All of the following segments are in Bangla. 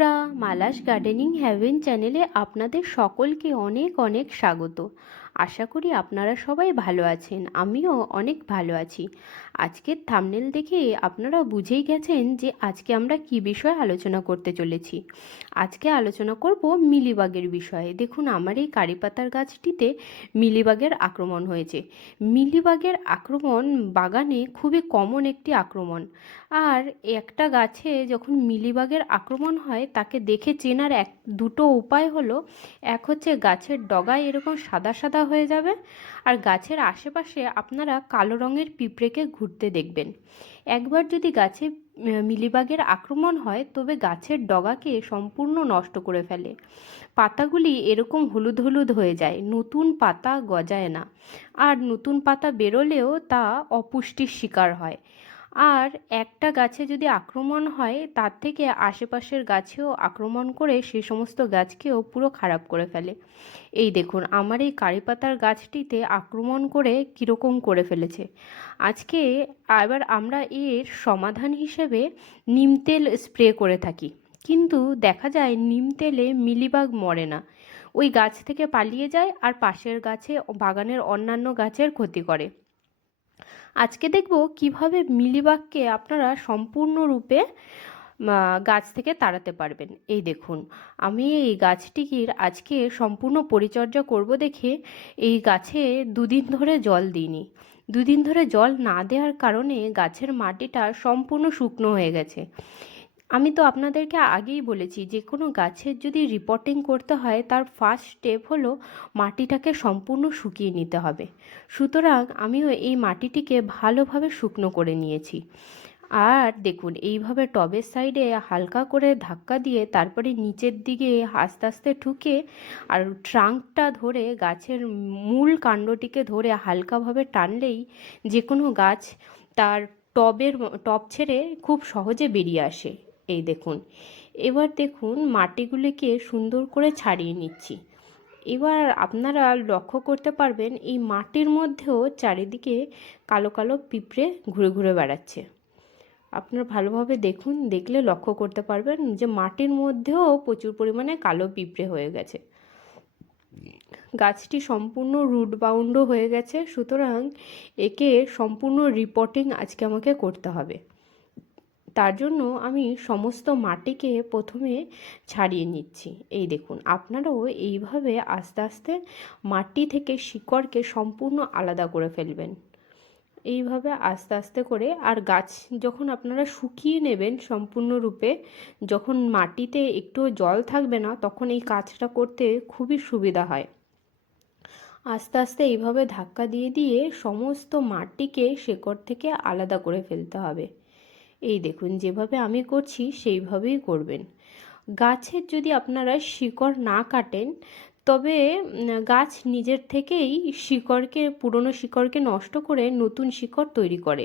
বন্ধুরা, মালাস গার্ডেনিং হ্যাভেন চ্যানেলে আপনাদের সকলকে অনেক অনেক স্বাগত। আশা করি আপনারা সবাই ভালো আছেন। আমিও অনেক ভালো আছি। আজকের থাম্বনেল দেখে আপনারা বুঝেই গেছেন যে আজকে আমরা কি বিষয়ে আলোচনা করতে চলেছি। আজকে আলোচনা করব মিলিবাগের বিষয়ে। দেখুন, আমার এই কারি পাতার গাছটিতে মিলিবাগের আক্রমণ হয়েছে। মিলিবাগের আক্রমণ বাগানে খুবই কমন একটি আক্রমণ। আর একটা গাছে যখন মিলিবাগের আক্রমণ হয় তাকে দেখে চেনার দুটো উপায় হলো, এক হচ্ছে গাছের ডগায় এরকম সাদা সাদা হয়ে যাবে, আর গাছের আশেপাশে আপনারা কালো রঙের পিঁপড়েকে ঘুরতে দেখবেন। একবার যদি গাছে মিলিবাগের আক্রমণ হয় তবে গাছের ডগাকে সম্পূর্ণ নষ্ট করে ফেলে। পাতাগুলি এরকম হলুদ হলুদ হয়ে যায়, নতুন পাতা গজায় না, আর নতুন পাতা বেরোলেও তা অপুষ্টির শিকার হয়। আর একটা গাছে যদি আক্রমণ হয় তার থেকে আশেপাশের গাছেও আক্রমণ করে সে সমস্ত গাছকেও পুরো খারাপ করে ফেলে। এই দেখুন, আমার এই কারি পাতার গাছটিতে আক্রমণ করে কীরকম করে ফেলেছে। আজকে এবার আমরা এর সমাধান হিসেবে নিম তেল স্প্রে করে থাকি, কিন্তু দেখা যায় নিম তেলে মিলিবাগ মরে না, ওই গাছ থেকে পালিয়ে যায় আর পাশের গাছে বাগানের অন্যান্য গাছের ক্ষতি করে। আজকে দেখব কিভাবে মিলিবাগকে আপনারা সম্পূর্ণরূপে গাছ থেকে তাড়াতে পারবেন। এই দেখুন, আমি এই গাছটির আজকে সম্পূর্ণ পরিচর্যা করব দেখে এই গাছে দুদিন ধরে জল দিইনি। দুদিন ধরে জল না দেওয়ার কারণে গাছের মাটিটা সম্পূর্ণ শুকনো হয়ে গেছে। আমি তো আপনাদেরকে আগেই বলেছি, যে কোনো গাছের যদি রিপোর্টিং করতে হয় তার ফার্স্ট স্টেপ হলো মাটিটাকে সম্পূর্ণ শুকিয়ে নিতে হবে। সুতরাং আমিও এই মাটিটিকে ভালোভাবে শুকনো করে নিয়েছি। আর দেখুন, এইভাবে টবের সাইডে হালকা করে ধাক্কা দিয়ে তারপরে নিচের দিকে আস্তে আস্তে ঠুকে আর ট্রাঙ্কটা ধরে গাছের মূল কাণ্ডটিকে ধরে হালকাভাবে টানলেই যে কোনো গাছ তার টব ছেড়ে খুব সহজে বেরিয়ে আসে। এই দেখুন, এবার দেখুন মাটিগুলিকে সুন্দর করে ছাড়িয়ে নিচ্ছি। এবার আপনারা লক্ষ্য করতে পারবেন এই মাটির মধ্যেও চারিদিকে কালো কালো পিঁপড়ে ঘুরে ঘুরে বেড়াচ্ছে। আপনারা ভালোভাবে দেখুন, দেখলে লক্ষ্য করতে পারবেন যে মাটির মধ্যেও প্রচুর পরিমাণে কালো পিঁপড়ে হয়ে গেছে। গাছটি সম্পূর্ণ রুট বাউন্ডও হয়ে গেছে, সুতরাং একে সম্পূর্ণ রিপোর্টিং আজকে আমাকে করতে হবে। তার জন্য আমি সমস্ত মাটিকে প্রথমে ছাড়িয়ে নিচ্ছি। এই দেখুন, আপনারাও এইভাবে আস্তে আস্তে মাটি থেকে শিকড়কে সম্পূর্ণ আলাদা করে ফেলবেন। এইভাবে আস্তে আস্তে করে, আর গাছ যখন আপনারা শুকিয়ে নেবেন সম্পূর্ণরূপে, যখন মাটিতে একটু জল থাকবে না, তখন এই কাজটা করতে খুবই সুবিধা হয়। আস্তে আস্তে এইভাবে ধাক্কা দিয়ে দিয়ে সমস্ত মাটিকে শেকড় থেকে আলাদা করে ফেলতে হবে। এই দেখুন, যেভাবে আমি করছি সেইভাবেই করবেন। গাছের যদি আপনারা শিকড় না কাটেন তবে গাছ নিজের থেকেই পুরনো শিকড়কে নষ্ট করে নতুন শিকড় তৈরি করে,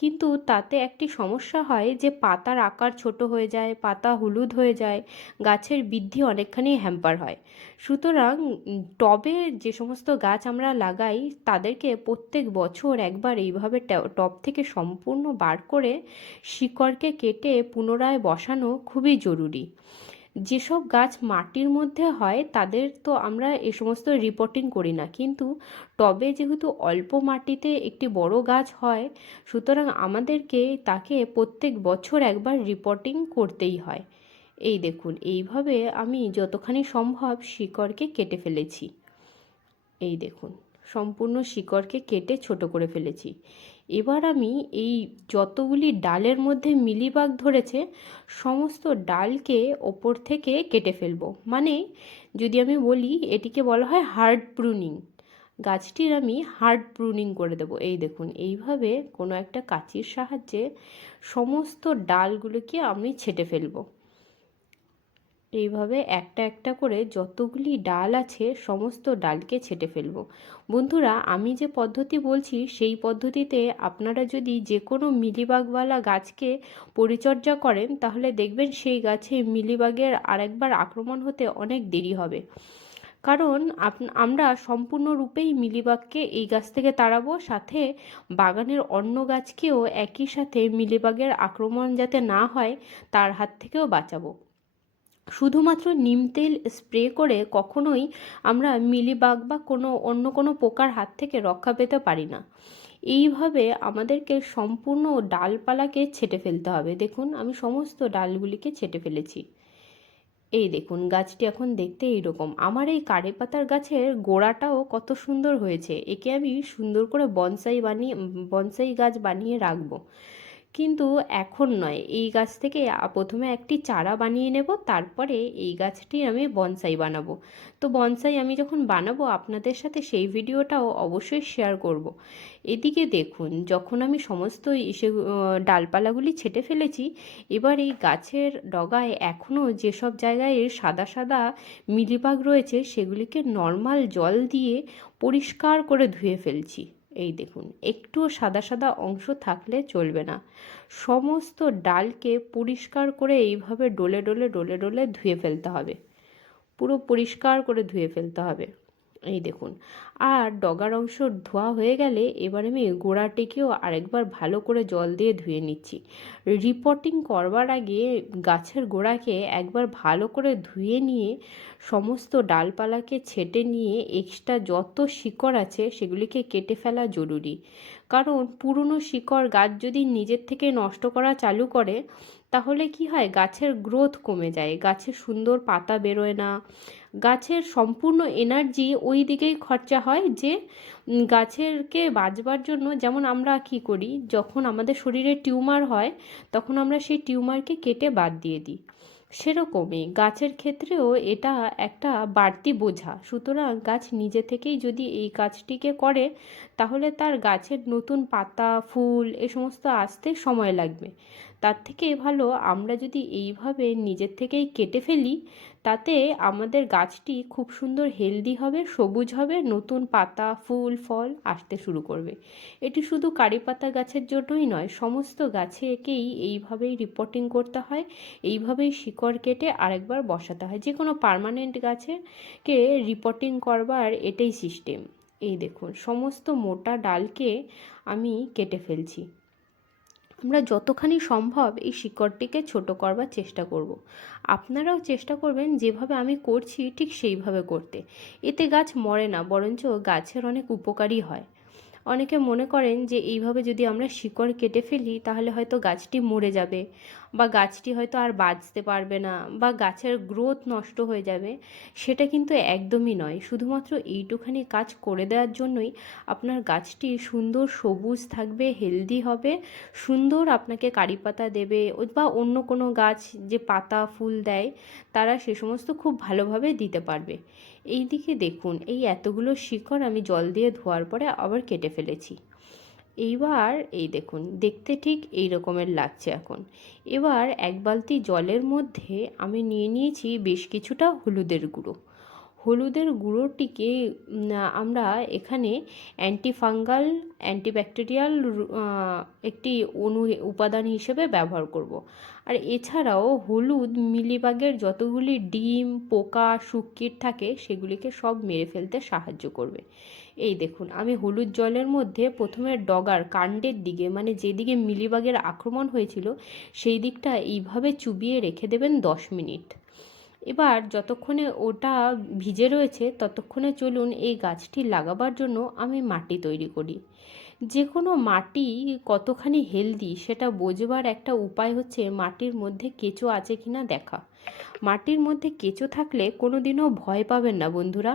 কিন্তু তাতে একটি সমস্যা হয় যে পাতার আকার ছোট হয়ে যায়, পাতা হলুদ হয়ে যায়, গাছের বৃদ্ধি অনেকখানি হ্যাম্পার হয়। সুতরাং টবে যে সমস্ত গাছ আমরা লাগাই তাদেরকে প্রত্যেক বছর একবার এইভাবে টব থেকে সম্পূর্ণ বার করে শিকড়কে কেটে পুনরায় বসানো খুবই জরুরি। যেসব গাছ মাটির মধ্যে হয় তাদের তো আমরা এ সমস্ত রিপোর্টিং করি না, কিন্তু টবে যেহেতু অল্প মাটিতে একটি বড় গাছ হয়, সুতরাং আমাদেরকে তাকে প্রত্যেক বছর একবার রিপোর্টিং করতেই হয়। এই দেখুন, এইভাবে আমি যতখানি সম্ভব শিকড়কে কেটে ফেলেছি। এই দেখুন, সম্পূর্ণ শিকড়কে কেটে ছোট করে ফেলেছি। এবার আমি এই যতগুলি ডালের মধ্যে মিলিবাগ ধরেছে সমস্ত ডালকে ওপর থেকে কেটে ফেলবো। মানে যদি আমি বলি, এটিকে বলা হয় হার্ড প্রুনিং। গাছটির আমি হার্ড প্রুনিং করে দেবো। এই দেখুন, এইভাবে কোনো একটা কাঁচির সাহায্যে সমস্ত ডালগুলোকে আমি ছেঁটে ফেলবো। এইভাবে একটা একটা করে যতগুলি ডাল আছে সমস্ত ডালকে ছেঁটে ফেলবো। বন্ধুরা, আমি যে পদ্ধতি বলছি সেই পদ্ধতিতে আপনারা যদি যে কোনো মিলিবাগওয়ালা গাছকে পরিচর্যা করেন তাহলে দেখবেন সেই গাছে মিলিবাগের আরেকবার আক্রমণ হতে অনেক দেরি হবে। কারণ আমরা সম্পূর্ণরূপেই মিলিবাগকে এই গাছ থেকে তাড়াবো, সাথে বাগানের অন্য গাছকেও একই সাথে মিলিবাগের আক্রমণ যাতে না হয় তার হাত থেকেও বাঁচাবো। শুধুমাত্র নিম তেল স্প্রে করে কখনোই আমরা মিলিবাগ বা অন্য কোনো পোকার হাত থেকে রক্ষা পেতে পারি না। এইভাবে আমাদেরকে সম্পূর্ণ ডালপালাকে ছেঁটে ফেলতে হবে। দেখুন আমি সমস্ত ডালগুলিকে ছেঁটে ফেলেছি। এই দেখুন গাছটি এখন দেখতে এইরকম। আমার এই কারি পাতার গাছের গোড়াটাও কত সুন্দর হয়েছে। একে আমি সুন্দর করে বনসাই গাছ বানিয়ে রাখবো। কিন্তু এখন নয়, এই গাছ থেকে প্রথমে একটি চারা বানিয়ে নেব, তারপরে এই গাছটি আমি বনসাই বানাবো। তো বনসাই আমি যখন বানাবো আপনাদের সাথে সেই ভিডিওটাও অবশ্যই শেয়ার করব। এদিকে দেখুন যখন আমি সমস্ত ডালপালাগুলি ছেঁটে ফেলেছি, এবার এই গাছের ডগায় এখনও যেসব জায়গায় সাদা সাদা মিলিবাগ রয়েছে সেগুলিকে নর্মাল জল দিয়ে পরিষ্কার করে ধুয়ে ফেলছি। এই দেখুন একটুও সাদা সাদা অংশ থাকলে চলবে না। সমস্ত ডালকে পরিষ্কার করে এইভাবে ডলে ডলে ডলে ডলে ধুয়ে ফেলতে হবে, পুরো পরিষ্কার করে ধুয়ে ফেলতে হবে। এই দেখুন, আর ডগার অংশ ধোয়া হয়ে গেলে এবার আমি গোড়াটিকেও আরেকবার ভালো করে জল দিয়ে ধুয়ে নিচ্ছি। রিপোর্টিং করবার আগে গাছের গোড়াকে একবার ভালো করে ধুয়ে নিয়ে সমস্ত ডালপালাকে ছেঁটে নিয়ে এক্সট্রা যত শিকড় আছে সেগুলিকে কেটে ফেলা জরুরি। কারণ পুরনো শিকড় গাছ যদি নিজের থেকে নষ্ট করা চালু করে তাহলে কি হয়, গাছের গ্রোথ কমে যায়, গাছের সুন্দর পাতা বেরোয় না, গাছের সম্পূর্ণ এনার্জি ওই দিকেই খরচা হয় যে গাছেরকে বাঁচবার জন্য। যেমন আমরা কি করি, যখন আমাদের শরীরে টিউমার হয় তখন আমরা সেই টিউমারকে কেটে বাদ দিয়ে দিই, সেরকমই গাছের ক্ষেত্রেও এটা একটা বাড়তি বোঝা। সুতরাং গাছ নিজে থেকেই যদি এই কাজটিকে করে তাহলে তার গাছের নতুন পাতা ফুল এ সমস্ত আসতে সময় লাগবে। তার থেকে ভালো আমরা যদি এইভাবে নিজের থেকেই কেটে ফেলি, তাতে আমাদের গাছটি খুব সুন্দর হেলদি হবে, সবুজ হবে, নতুন পাতা ফুল ফল আসতে শুরু করবে। এটি শুধু কারি পাতা গাছের জন্যই নয়, সমস্ত গাছেকেই এইভাবেই রিপোর্টিং করতে হয়, এইভাবেই শিকড় কেটে আরেকবার বসাতে হয়। যে কোনো পার্মানেন্ট গাছেকে রিপোর্টিং করবার এটাই সিস্টেম। এই দেখুন সমস্ত মোটা ডালকে আমি কেটে ফেলছি। আমরা যতখানি সম্ভব এই শিকড়টিকে ছোট করবার চেষ্টা করব। আপনারাও চেষ্টা করবেন যেভাবে আমি করছি ঠিক সেইভাবে করতে। এতে গাছ মরে না, বরঞ্চ গাছের অনেক উপকারী হয়। অনেকে মনে করেন যে এইভাবে যদি আমরা শিকড় কেটে ফেলি তাহলে হয়তো গাছটি মরে যাবে, বা গাছটি হয়তো আর বাঁচতে পারবে না, বা গাছের গ্রোথ নষ্ট হয়ে যাবে। সেটা কিন্তু একদমই নয়। শুধুমাত্র এইটুখানি কাজ করে দেওয়ার জন্যই আপনার গাছটি সুন্দর সবুজ থাকবে, হেলদি হবে, সুন্দর আপনাকে কারি পাতা দেবে, বা অন্য কোনো গাছ যে পাতা ফুল দেয় তারা সে সমস্ত খুব ভালোভাবে দিতে পারবে। এই দিকে দেখুন এই এতগুলো শিকড় আমি জল দিয়ে ধোয়ার পরে আবার কেটে ফেলেছি। এইবার এই দেখুন দেখতে ঠিক এই রকমের লাগছে এখন। এবার এক বালতি জলের মধ্যে আমি নিয়ে নিয়েছি বেশ কিছুটা হলুদের গুঁড়ো। হলুদের গুঁড়োটিকে আমরা এখানে অ্যান্টিফাঙ্গাল অ্যান্টিব্যাকটেরিয়াল একটি উপাদান হিসেবে ব্যবহার করব। আর এছাড়াও হলুদ মিলিবাগের যতগুলি ডিম পোকা শুটকিট থাকে সেগুলিকে সব মেরে ফেলতে সাহায্য করবে। এই দেখুন আমি হলুদ জলের মধ্যে প্রথমে ডগার কাণ্ডের দিকে, মানে যেদিকে মিলিবাগের আক্রমণ হয়েছিল সেই দিকটা এইভাবে চুবিয়ে রেখে দেবেন 10 মিনিট। এবার যতক্ষণে ওটা ভিজে রয়েছে ততক্ষণে চলুন এই গাছটি লাগাবার জন্য আমি মাটি তৈরি করি। যে কোনো মাটি কতখানি হেলদি সেটা বোঝবার একটা উপায় হচ্ছে মাটির মধ্যে কেঁচো আছে কিনা দেখা। মাটির মধ্যে কেঁচো থাকলে কোনো দিনও ভয় পাবেন না বন্ধুরা।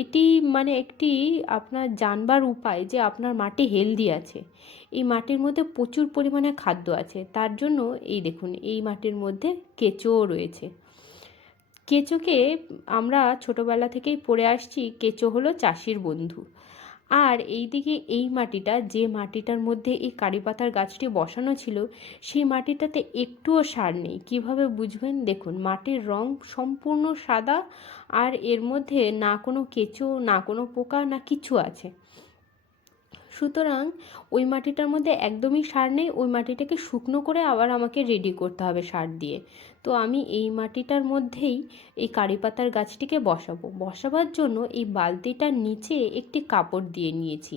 এটি মানে একটি আপনার জানবার উপায় যে আপনার মাটি হেলদি আছে। এই মাটির মধ্যে প্রচুর পরিমাণে খাদ্য আছে, তার জন্য এই দেখুন এই মাটির মধ্যে কেঁচোও রয়েছে। কেঁচোকে আমরা ছোটোবেলা থেকেই পড়ে আসছি, কেঁচো হলো চাষির বন্ধু। আর এই দিকে এই মাটিটা, যে মাটিটার মধ্যে এই কারি পাতার গাছটি বসানো ছিল সেই মাটিটাতে একটুও সার নেই। কিভাবে বুঝবেন, দেখুন মাটির রং সম্পূর্ণ সাদা, আর এর মধ্যে না কোনো কেঁচো না কোনো পোকা না কিছু আছে। সুতরাং ওই মাটিটার মধ্যে একদমই সার নেই। ওই মাটিটাকে শুকনো করে আবার আমাকে রেডি করতে হবে সার দিয়ে। তো আমি এই মাটিটার মধ্যেই এই কারি পাতার গাছটিকে বসাবার জন্য এই বালতিটার নিচে একটি কাপড় দিয়ে নিয়েছি।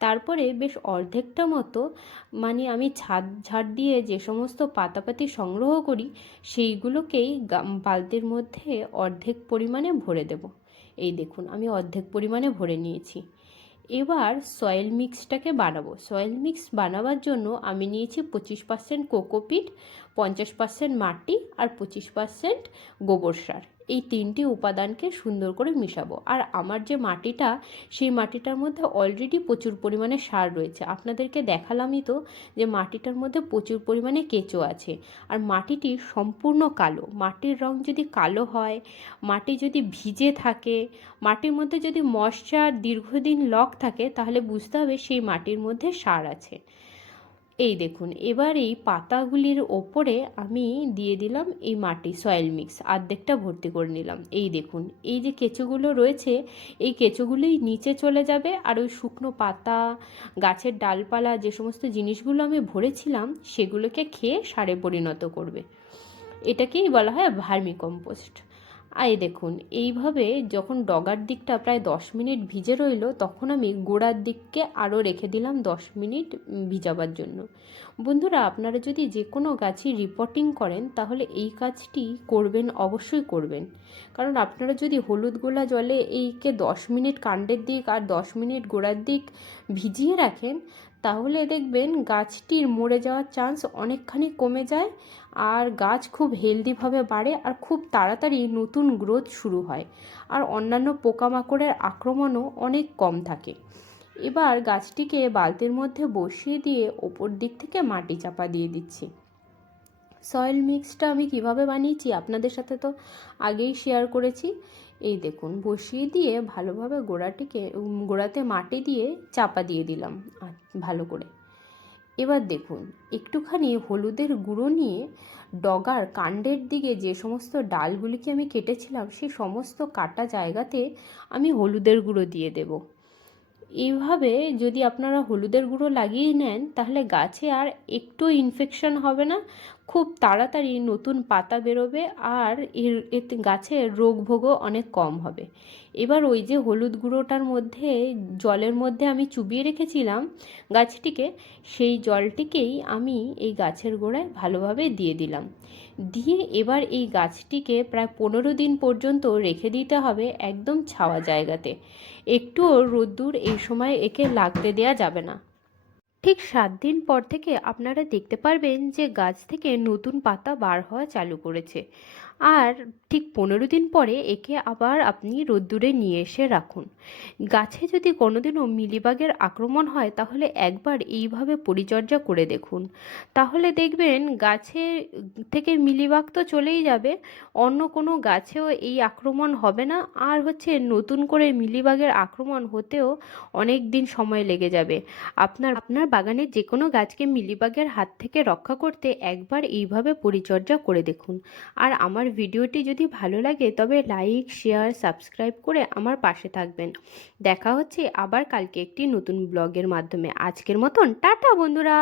তারপরে বেশ অর্ধেকটা মতো মানে আমি ঝাড় দিয়ে যে সমস্ত পাতাপাতি সংগ্রহ করি সেইগুলোকেই বালতির মধ্যে অর্ধেক পরিমাণে ভরে দেব। এই দেখুন আমি অর্ধেক পরিমাণে ভরে নিয়েছি। এবার সয়েল মিক্সটাকে বানাবো। সয়েল মিক্স বানাবার জন্য আমি নিয়েছি 25% কোকোপিট, 50% মাটি আর 25% গোবর সার। এই তিনটি উপাদানকে সুন্দর করে মিশাবো। আর আমার যে মাটিটা, সেই মাটিটার মধ্যে অলরেডি প্রচুর পরিমাণে সার রয়েছে। আপনাদেরকে দেখালামই তো যে মাটিটার মধ্যে প্রচুর পরিমাণে কেঁচো আছে। আর মাটিটি সম্পূর্ণ কালো। মাটির রং যদি কালো হয়, মাটি যদি ভিজে থাকে, মাটির মধ্যে যদি ময়েশ্চার দীর্ঘদিন লক থাকে, তাহলে বুঝতে হবে সেই মাটির মধ্যে সার আছে। এই দেখুন, এবার এই পাতাগুলির ওপরে আমি দিয়ে দিলাম এই মাটি সয়েল মিক্স, অর্ধেকটা ভর্তি করে নিলাম। এই দেখুন, এই যে কেঁচোগুলো রয়েছে, এই কেঁচোগুলোই নিচে চলে যাবে আর ওই শুকনো পাতা, গাছের ডালপালা, যে সমস্ত জিনিসগুলো আমি ভরেছিলাম সেগুলোকে খেয়ে সারে পরিণত করবে। এটাকেই বলা হয় ভার্মি কম্পোস্ট। আর এই দেখুন, এইভাবে যখন ডগার দিকটা প্রায় 10 মিনিট ভিজে রইল, তখন আমি গোড়ার দিককে আরও রেখে দিলাম 10 মিনিট ভিজাবার জন্য। বন্ধুরা, আপনারা যদি যে কোনো গাছই রিপোর্টিং করেন তাহলে এই কাজটি করবেন, অবশ্যই করবেন। কারণ আপনারা যদি হলুদ গোলা জলে এইকে 10 মিনিট কাণ্ডের দিক আর 10 মিনিট গোড়ার দিক ভিজিয়ে রাখেন, তাহলে দেখবেন গাছটির মরে যাওয়ার চান্স অনেকখানি কমে যায় আর গাছ খুব হেলদিভাবে বাড়ে আর খুব তাড়াতাড়ি নতুন গ্রোথ শুরু হয়। আর অন্যান্য পোকামাকড়ের আক্রমণও অনেক কম থাকে। এবার গাছটিকে বালতির মধ্যে বসিয়ে দিয়ে ওপর দিক থেকে মাটি চাপা দিয়ে দিচ্ছি। সয়েল মিক্সটা আমি কিভাবে বানিয়েছি আপনাদের সাথে তো আগেই শেয়ার করেছি। এই দেখুন, বসিয়ে দিয়ে ভালোভাবে গোড়াতে মাটি দিয়ে চাপা দিয়ে দিলাম ভালো করে। এবার দেখুন, একটুখানি হলুদের গুঁড়ো নিয়ে ডগার কাণ্ডের দিকে যে সমস্ত ডালগুলিকে আমি কেটেছিলাম সেই সমস্ত কাটা জায়গাতে আমি হলুদের গুঁড়ো দিয়ে দেব। এইভাবে যদি আপনারা হলুদের গুঁড়ো লাগিয়ে নেন, তাহলে গাছে আর একটু ইনফেকশন হবে না, খুব তাড়াতাড়ি নতুন পাতা বেরোবে আর এতে গাছের রোগভোগও অনেক কম হবে। এবার ওই যে হলুদ গুঁড়োটার মধ্যে, জলের মধ্যে আমি চুবিয়ে রেখেছিলাম গাছটিকে, সেই জলটিকেই আমি এই গাছের গোড়ায় ভালোভাবে দিয়ে দিলাম। দিয়ে এবার এই গাছটিকে প্রায় 15 দিন পর্যন্ত রেখে দিতে হবে একদম ছাওয়া জায়গাতে। একটুও রোদ্দুর এই সময় একে লাগতে দেওয়া যাবে না। ঠিক 7 দিন পর থেকে আপনারা দেখতে পারবেন যে গাছ থেকে নতুন পাতা বার হওয়া চালু করেছে। আর ঠিক 15 দিন পরে একে আবার আপনি রোদ্দুরে নিয়ে এসে রাখুন। গাছে যদি কোনোদিনও মিলিবাগের আক্রমণ হয়, তাহলে একবার এইভাবে পরিচর্যা করে দেখুন। তাহলে দেখবেন গাছে থেকে মিলিবাগ তো চলেই যাবে, অন্য কোনো গাছেও এই আক্রমণ হবে না। আর নতুন করে মিলিবাগের আক্রমণ হতেও অনেক দিন সময় লেগে যাবে। আপনার বাগানের যে কোনো গাছকে মিলিবাগের হাত থেকে রক্ষা করতে একবার এইভাবে পরিচর্যা করে দেখুন। আর আমার ভিডিওটি যদি ভালো লাগে তবে লাইক, শেয়ার, সাবস্ক্রাইব করে আমার পাশে থাকবেন। দেখা হচ্ছে আবার কালকে একটি নতুন ব্লগের মাধ্যমে। আজকের মতন টাটা বন্ধুরা।